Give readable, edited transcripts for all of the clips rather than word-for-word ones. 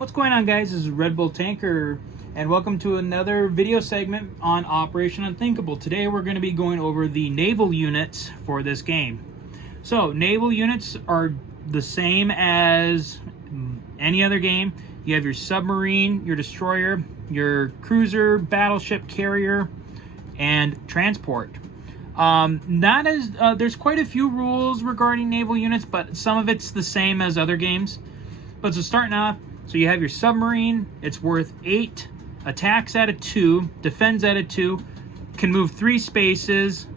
What's going on, guys? This is Red Bull Tanker, and welcome to another video segment on Operation Unthinkable. Today we're going to be going over the naval units for this game. So, naval units are the same as any other game. You have your submarine, your destroyer, your cruiser, battleship, carrier, and transport. There's quite a few rules regarding naval units, but some of it's the same as other games. But so starting off, so you have your submarine. It's worth 8, attacks at a 2, defends at a 2, can move 3 spaces,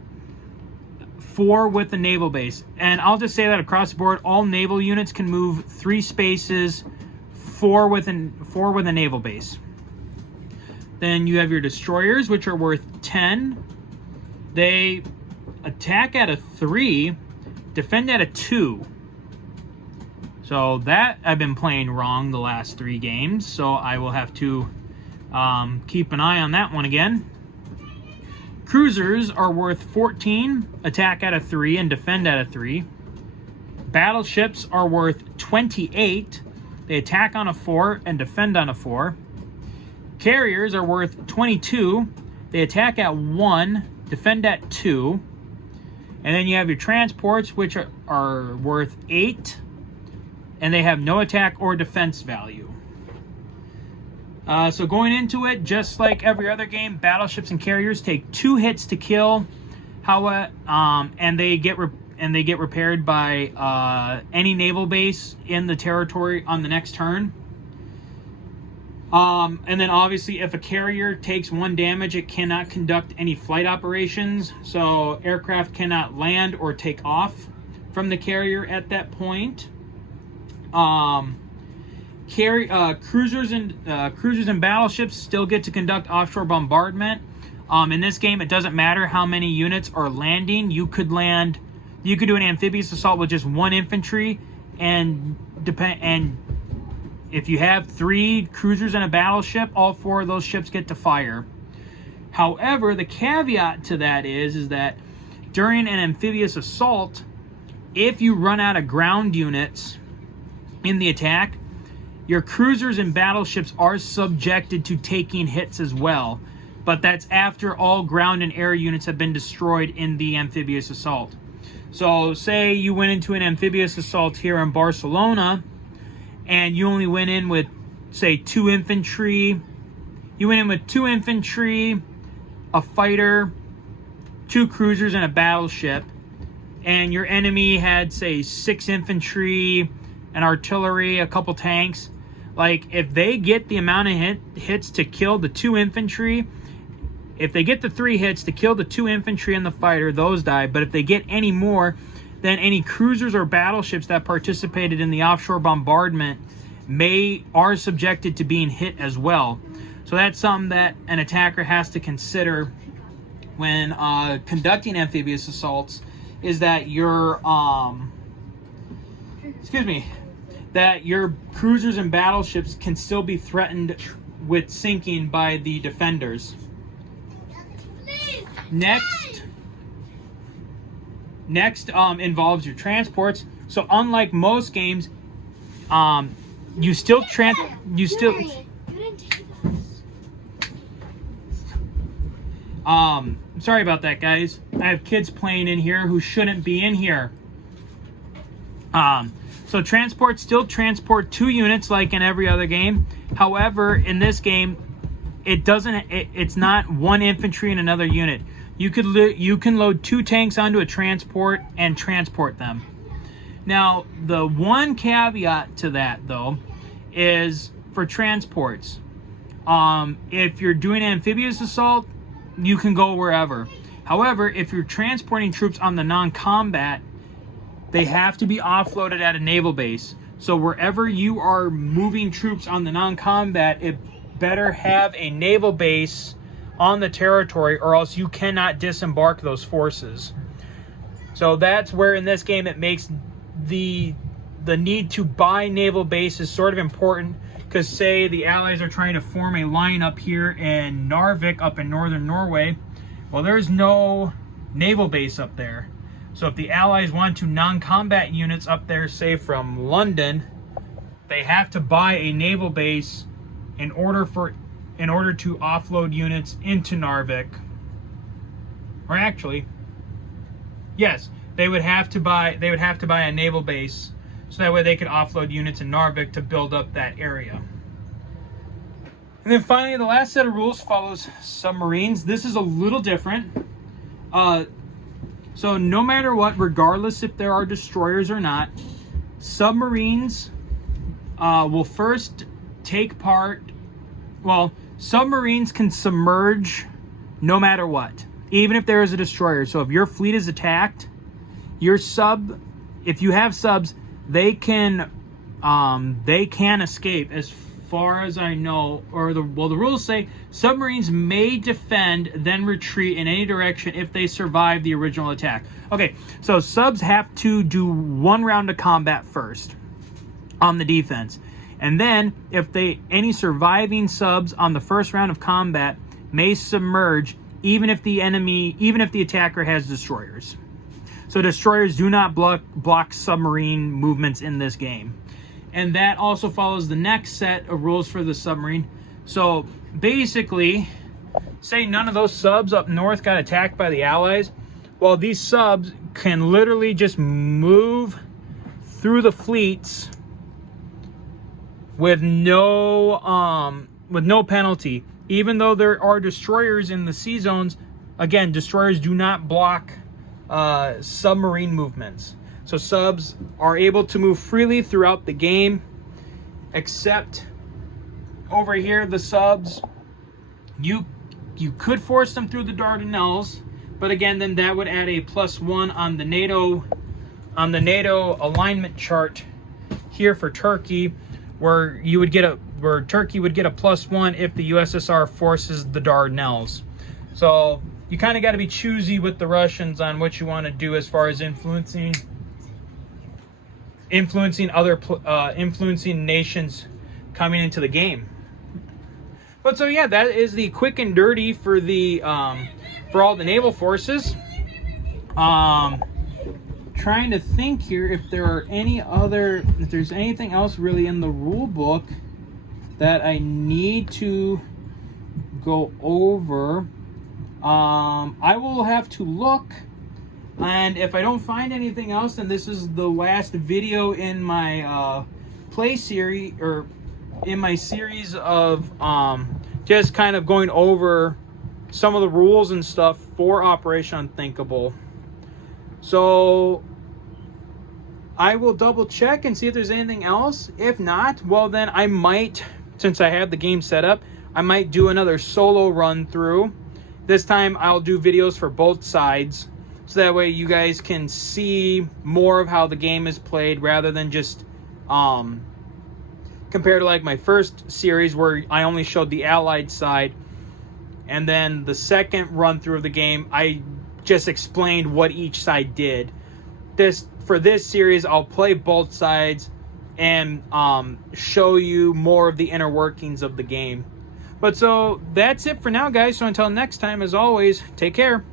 4 with the naval base. And I'll just say that across the board, all naval units can move 3 spaces, 4 with a naval base. Then you have your destroyers, which are worth 10. They attack at a 3, defend at a 2. So that I've been playing wrong the last 3 games, so I will have to keep an eye on that one again. Cruisers are worth 14, attack at a 3 and defend at a 3. Battleships are worth 28, they attack on a 4 and defend on a 4. Carriers are worth 22, they attack at 1, defend at 2. And then you have your transports, which are worth 8, and they have no attack or defense value. So going into it, just like every other game, battleships and carriers take 2 hits to kill, and they get repaired by any naval base in the territory on the next turn. And then obviously, if a carrier takes 1 damage, it cannot conduct any flight operations. So aircraft cannot land or take off from the carrier at that point. Cruisers and battleships still get to conduct offshore bombardment. In this game, it doesn't matter how many units are landing. You could do an amphibious assault with just 1 infantry, and if you have 3 cruisers and a battleship, all 4 of those ships get to fire. However, the caveat to that is that during an amphibious assault, if you run out of ground units in the attack, your cruisers and battleships are subjected to taking hits as well. But that's after all ground and air units have been destroyed in the amphibious assault. So say you went into an amphibious assault here in Barcelona, and you only went in with, say, 2 infantry. You went in with 2 infantry, a fighter, 2 cruisers, and a battleship. And your enemy had, say, 6 infantry, an artillery, a couple tanks. Like, if they get the amount of hits to kill the 2 infantry, if they get the 3 hits to kill the 2 infantry and the fighter, those die. But if they get any more, then any cruisers or battleships that participated in the offshore bombardment are subjected to being hit as well. So that's something that an attacker has to consider when conducting amphibious assaults, is that your that your cruisers and battleships can still be threatened with sinking by the defenders. Next involves your transports. So unlike most games, sorry about that, guys. I have kids playing in here who shouldn't be in here. So transports still transport 2 units like in every other game. However, in this game, it's not 1 infantry and another unit. You can load 2 tanks onto a transport and transport them. Now, the one caveat to that, though, is for transports. If you're doing an amphibious assault, you can go wherever. However, if you're transporting troops on the non-combat, they have to be offloaded at a naval base. So wherever you are moving troops on the non-combat, it better have a naval base on the territory, or else you cannot disembark those forces. So that's where in this game it makes the need to buy naval bases sort of important, because say the Allies are trying to form a line up here in Narvik up in northern Norway. Well, there's no naval base up there. So if the Allies want to non-combat units up there, say from London, they have to buy a naval base in order to offload units into Narvik. Or actually, yes, they would have to buy a naval base so that way they could offload units in Narvik to build up that area. And then finally, the last set of rules follows submarines. This is a little different. So no matter what, regardless if there are destroyers or not, submarines will first take part. Well, submarines can submerge no matter what, even if there is a destroyer. So if your fleet is attacked, if you have subs, they can escape. As far as I know, the rules say submarines may defend, then retreat in any direction if they survive the original attack. Okay, so subs have to do 1 round of combat first on the defense. And then if any surviving subs on the first round of combat may submerge even if the attacker has destroyers. So destroyers do not block submarine movements in this game. And that also follows the next set of rules for the submarine. So basically, say none of those subs up north got attacked by the Allies. Well, these subs can literally just move through the fleets with no penalty. Even though there are destroyers in the sea zones, again, destroyers do not block submarine movements. So subs are able to move freely throughout the game, except over here, the subs, you could force them through the Dardanelles, but again, then that would add a +1 on the NATO alignment chart here for Turkey, where Turkey would get a +1 if the USSR forces the Dardanelles. So you kind of got to be choosy with the Russians on what you want to do as far as influencing nations coming into the game. But so yeah, that is the quick and dirty for the for all the naval forces. Trying to think here if there's anything else really in the rule book that I need to go over. I will have to look, and if I don't find anything else, then this is the last video in my play series, or in my series of just kind of going over some of the rules and stuff for Operation Unthinkable. So I will double check and see if there's anything else. If not, well then I might, since I have the game set up, I might do another solo run through. This time I'll do videos for both sides, so that way you guys can see more of how the game is played, rather than just compared to like my first series where I only showed the Allied side, and then the second run through of the game I just explained what each side did. For this series I'll play both sides and show you more of the inner workings of the game. But so that's it for now, guys. So until next time, as always, take care.